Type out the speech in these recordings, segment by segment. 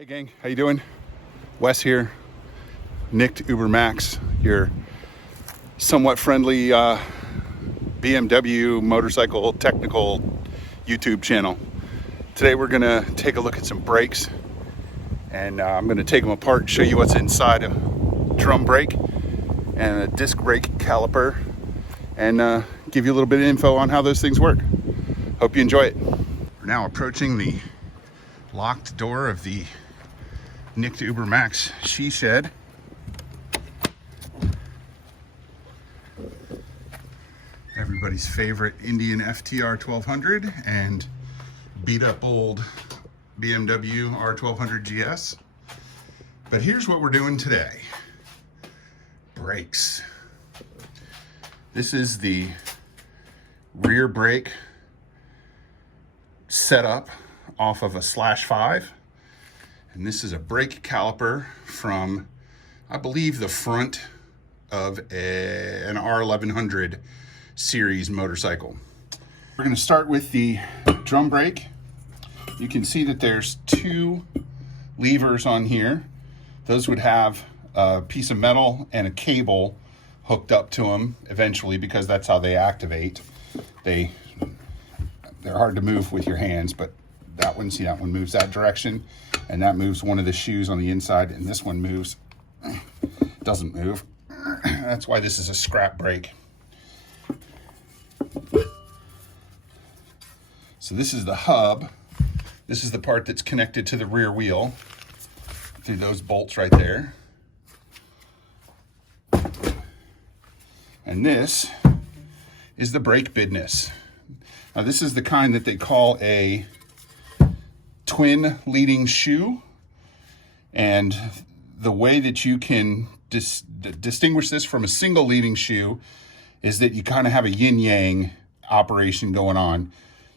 Hey gang, how you doing? Wes here, Nicht Uber Max, your somewhat friendly BMW motorcycle technical YouTube channel. Today we're gonna take a look at some brakes, and I'm gonna take them apart and show you what's inside a drum brake and a disc brake caliper, and give you a little bit of info on how those things work. Hope you enjoy it. We're now approaching the locked door of the Nicht Uber Max she shed. Everybody's favorite Indian FTR 1200 and beat up old BMW R1200 GS. But here's what we're doing today. Brakes. This is the rear brake setup off of a /5. And this is a brake caliper from, I believe, the front of an R1100 series motorcycle. We're going to start with the drum brake. You can see that there's two levers on here. Those would have a piece of metal and a cable hooked up to them eventually, because that's how they activate. They're hard to move with your hands, but that one, see, that one moves that direction, and that moves one of the shoes on the inside, and this one moves, doesn't move. That's why this is a scrap brake. So this is the hub. This is the part that's connected to the rear wheel through those bolts right there. And this is the brake business. Now this is the kind that they call a twin leading shoe, and the way that you can distinguish this from a single leading shoe is that you kind of have a yin-yang operation going on.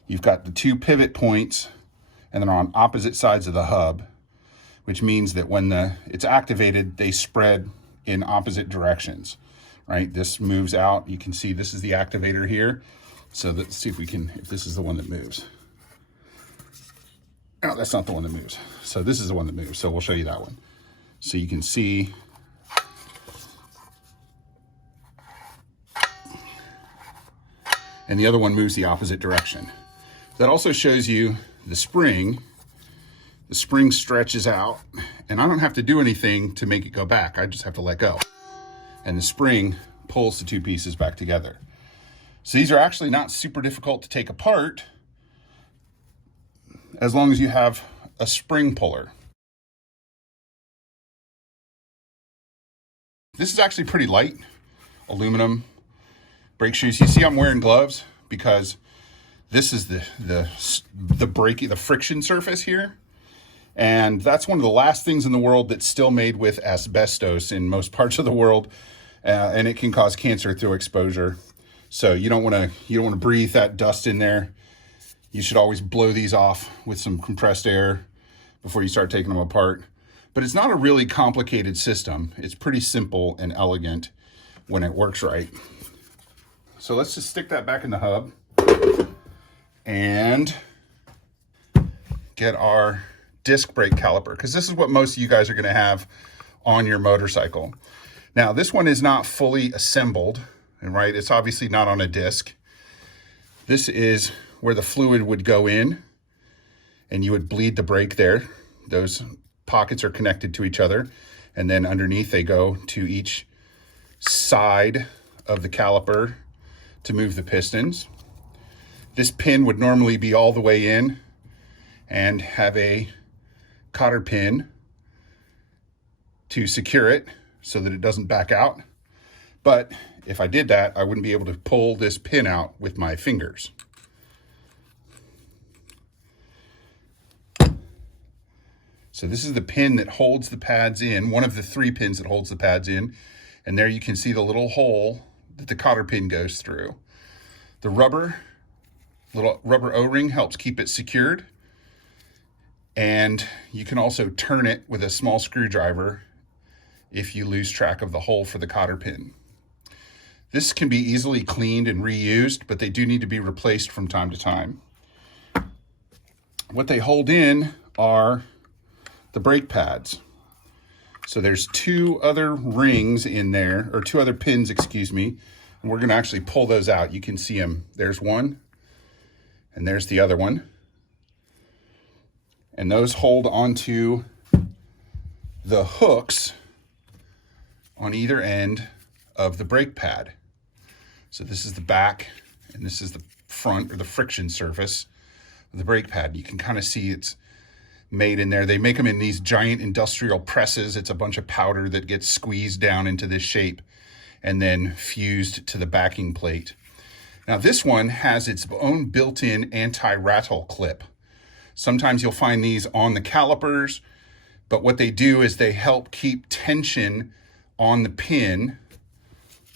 You've got the two pivot points, and they're on opposite sides of the hub, which means that when it's activated, they spread in opposite directions, right? This moves out. You can see this is the activator here. So let's see if this is the one that moves. No, that's not the one that moves. So this is the one that moves. So we'll show you that one. So you can see and the other one moves the opposite direction. That also shows you the spring. The spring stretches out, and I don't have to do anything to make it go back. I just have to let go. And the spring pulls the two pieces back together. So these are actually not super difficult to take apart, as long as you have a spring puller. This is actually pretty light, aluminum brake shoes. You see I'm wearing gloves because this is the friction surface here. And that's one of the last things in the world that's still made with asbestos in most parts of the world. And it can cause cancer through exposure. So you don't want to breathe that dust in there. You should always blow these off with some compressed air before you start taking them apart. But it's not a really complicated system. It's pretty simple and elegant when it works right. So let's just stick that back in the hub and get our disc brake caliper, because this is what most of you guys are going to have on your motorcycle. Now, this one is not fully assembled, right? It's obviously not on a disc. This is where the fluid would go in, and you would bleed the brake there. Those pockets are connected to each other, and then underneath they go to each side of the caliper to move the pistons. This pin would normally be all the way in and have a cotter pin to secure it so that it doesn't back out. But if I did that, I wouldn't be able to pull this pin out with my fingers. So this is the pin that holds the pads in, one of the three pins that holds the pads in. And there you can see the little hole that the cotter pin goes through. The little rubber O-ring helps keep it secured. And you can also turn it with a small screwdriver if you lose track of the hole for the cotter pin. This can be easily cleaned and reused, but they do need to be replaced from time to time. What they hold in are the brake pads. So there's two other rings in there, or two other pins, excuse me, and we're gonna actually pull those out. You can see them. There's one, and there's the other one. And those hold onto the hooks on either end of the brake pad. So this is the back, and this is the front, or the friction surface of the brake pad. You can kind of see it's made in there. They make them in these giant industrial presses. It's a bunch of powder that gets squeezed down into this shape and then fused to the backing plate. Now this one has its own built-in anti-rattle clip. Sometimes you'll find these on the calipers, but what they do is they help keep tension on the pin.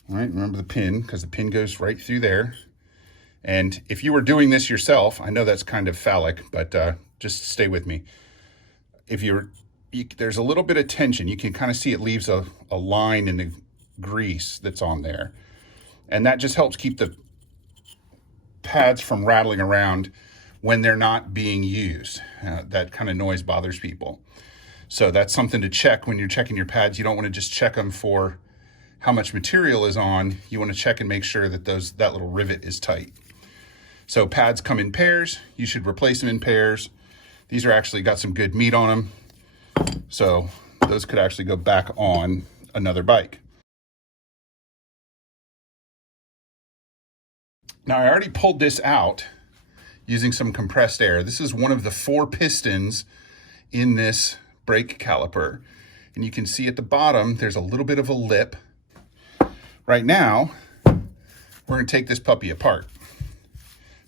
All right, remember the pin, because the pin goes right through there. And if you were doing this yourself, I know that's kind of phallic, but just stay with me. If there's a little bit of tension, you can kind of see it leaves a line in the grease that's on there. And that just helps keep the pads from rattling around when they're not being used. That kind of noise bothers people. So that's something to check when you're checking your pads. You don't want to just check them for how much material is on. You want to check and make sure that that little rivet is tight. So pads come in pairs. You should replace them in pairs. These are actually got some good meat on them. So those could actually go back on another bike. Now I already pulled this out using some compressed air. This is one of the 4 pistons in this brake caliper. And you can see at the bottom, there's a little bit of a lip. Right now, we're gonna take this puppy apart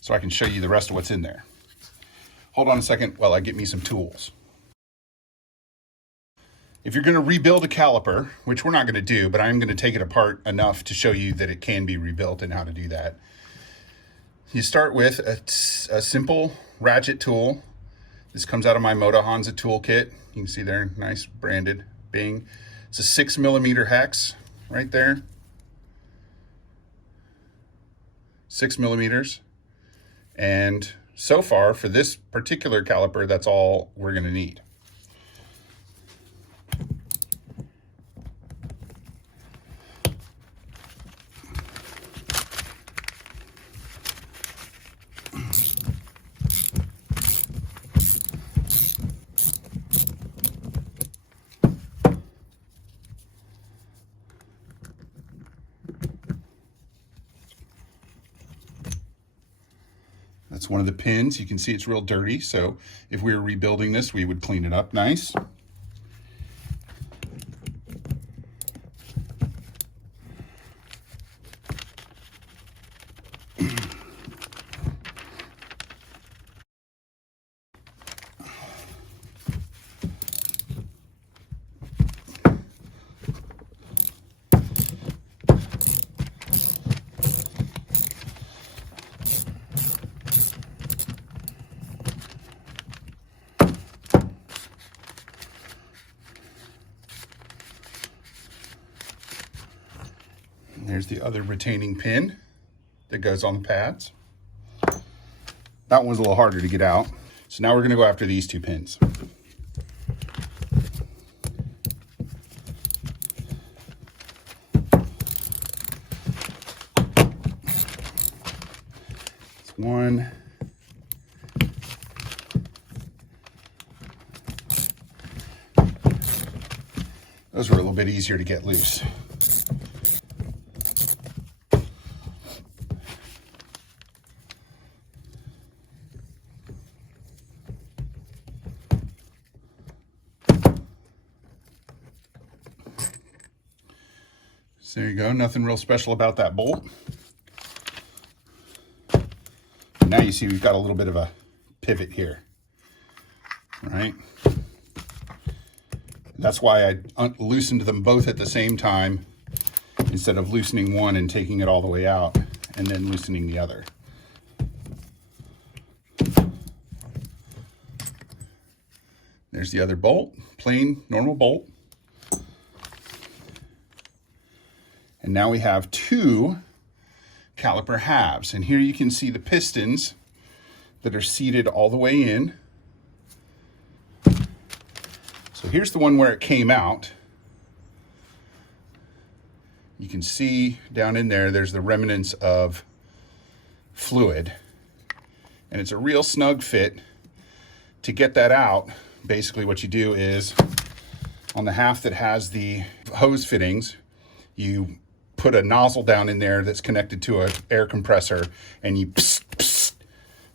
so I can show you the rest of what's in there. Hold on a second while I get me some tools. If you're gonna rebuild a caliper, which we're not gonna do, but I'm gonna take it apart enough to show you that it can be rebuilt and how to do that. You start with a simple ratchet tool. This comes out of my Moto Hansa toolkit. You can see there, nice branded, Bing. It's a 6mm hex right there. 6mm. And so far for this particular caliper, that's all we're gonna need. That's one of the pins. You can see it's real dirty, so if we were rebuilding this, we would clean it up nice. There's the other retaining pin that goes on the pads. That one's a little harder to get out. So now we're going to go after these 2 pins. It's one. Those were a little bit easier to get loose. So there you go, nothing real special about that bolt. And now you see we've got a little bit of a pivot here, right? That's why I loosened them both at the same time instead of loosening one and taking it all the way out and then loosening the other. There's the other bolt, plain, normal bolt. And now we have 2 caliper halves. And here you can see the pistons that are seated all the way in. So here's the one where it came out. You can see down in there, there's the remnants of fluid. And it's a real snug fit. To get that out, basically what you do is, on the half that has the hose fittings, you put a nozzle down in there that's connected to an air compressor, and you psst, psst,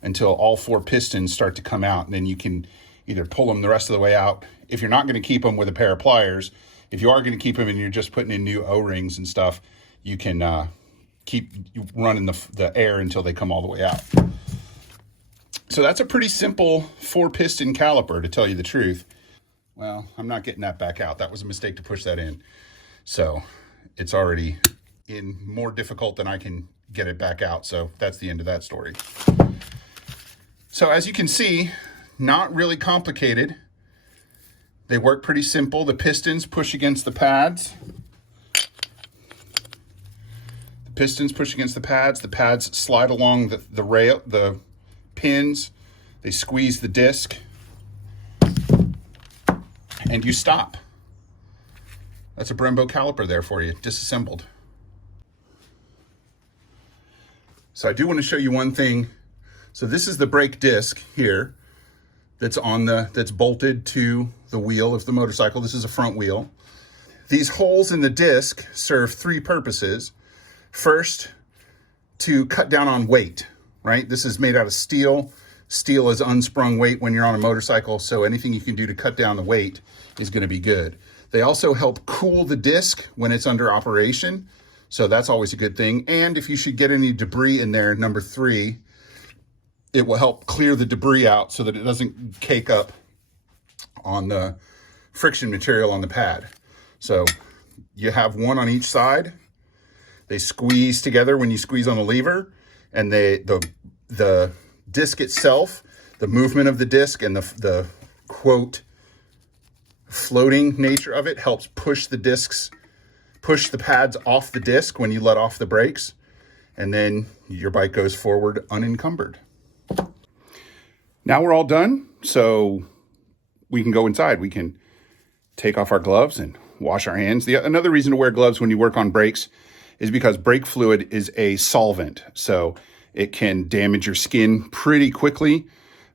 until all 4 pistons start to come out. And then you can either pull them the rest of the way out. If you're not going to keep them with a pair of pliers, if you are going to keep them and you're just putting in new O-rings and stuff, you can keep running the air until they come all the way out. So that's a pretty simple 4-piston caliper, to tell you the truth. Well, I'm not getting that back out. That was a mistake to push that in. So it's already in more difficult than I can get it back out. So that's the end of that story. So as you can see, not really complicated. They work pretty simple. The pistons push against the pads. The pistons push against the pads. The pads slide along the rail, the pins. They squeeze the disc. And you stop. That's a Brembo caliper there for you, disassembled. So I do want to show you one thing. So this is the brake disc here that's bolted to the wheel of the motorcycle. This is a front wheel. These holes in the disc serve 3 purposes. First, to cut down on weight, right? This is made out of steel. Steel is unsprung weight when you're on a motorcycle, so anything you can do to cut down the weight is going to be good. They also help cool the disc when it's under operation, so that's always a good thing. And if you should get any debris in there, number 3, it will help clear the debris out so that it doesn't cake up on the friction material on the pad. So you have one on each side. They squeeze together when you squeeze on the lever, and the disc itself, the movement of the disc and the quote floating nature of it helps push the pads off the disc when you let off the brakes, and then your bike goes forward unencumbered. Now we're all done, so we can go inside. We can take off our gloves and wash our hands. Another reason to wear gloves when you work on brakes is because brake fluid is a solvent, so it can damage your skin pretty quickly.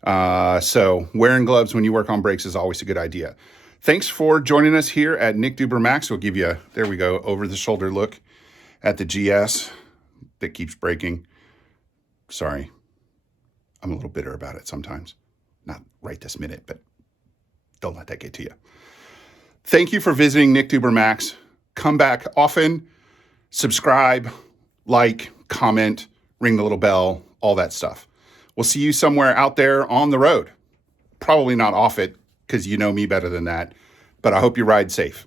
So wearing gloves when you work on brakes is always a good idea. Thanks for joining us here at Nicht Uber Max. We'll give you, there we go, over-the-shoulder look at the GS that keeps breaking. Sorry, I'm a little bitter about it sometimes. Not right this minute, but don't let that get to you. Thank you for visiting Nicht Uber Max. Come back often, subscribe, like, comment, ring the little bell, all that stuff. We'll see you somewhere out there on the road. Probably not off it, because you know me better than that, but I hope you ride safe.